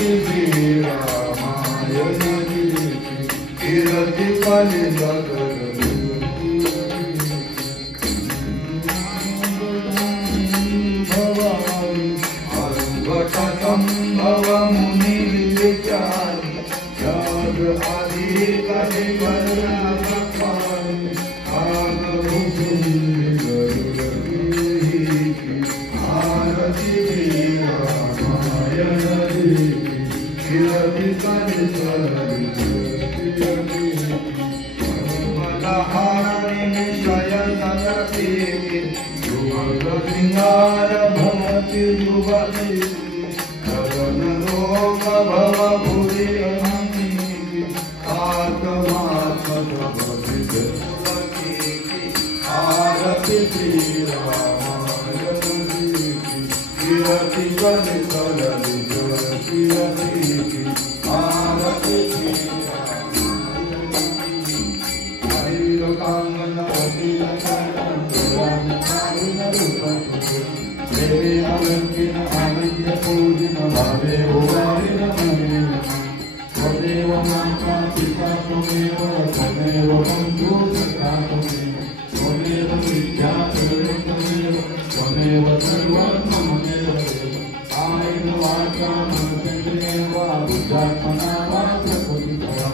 आरती श्री रामायण कीर्ति काली भव मुनि विचारी जग आदि कवि आरती रामायण कीर्ति काली मनहारि निशय सरती युवक श्रृंगार भवति युवती रोग भव भूरि आरती श्री रामायण कीर्ति काली आरती श्री देवी अलंकिन आनंद पूजिन भावे उदारिन मने त्वमेव माता पिता त्वमेव त्वमेव बन्धु सखा त्वमेव विद्या त्वमेव सर्वं ममेव आयेन वाचा मनसेन्द्रियेण वा बुद्ध्यात्मना वा प्रकृतितया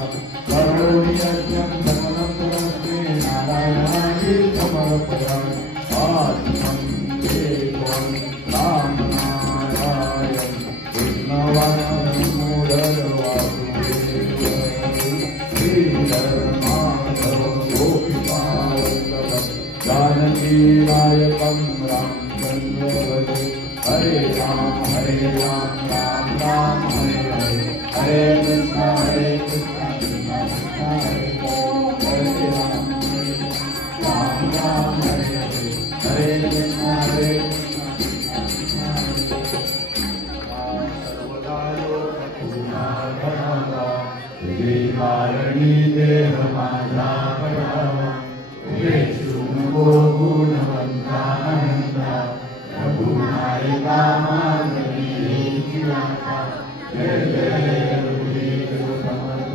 करोमि यज्ञं सकलं परस्मै नारायणाय समर्पयामि आत्मं देवं राम नारायण कृष्णवान् मूढर वासुदेव श्रीधर्माधव गोपिकावल्लभ जानकी नायकं रामचन्द्र हरे राम राम राम हरे हरे हरे कृष्ण कृष्ण हरे हरे राम राम हरे हरे हरे कृष्ण श्रीकारणी देह माझा पडावा येशू नको गुणवंतानंदा रघुनायका मानवी जिवाता जय जय रघुवीर समर्थ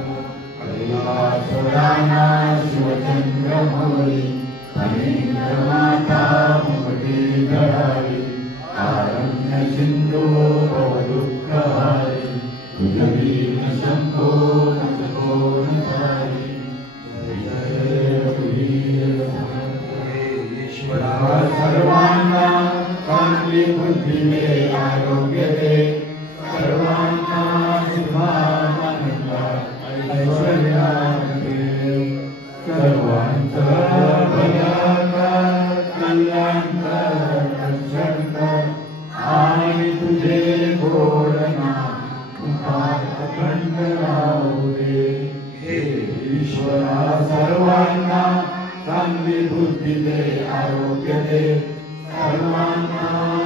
हरिवासुराना शिवचंद्र मौली फणींद्र माता मुक्ती धरावी आरण्य सिंधू भवदुःखहारी तुझवीन शंभो सर्वांना चांगली बुद्धी दे आरोग्य दे सर्वांना सुखानंदा ऐश्वर्यात दे सर्वांचं भलं कल्याण रक्षण आणि तुझे गोड नाम अखंड राहू दे हे ईश्वरा सर्वांना चांगली बुद्धी दे आरोग्य दे सर्वांना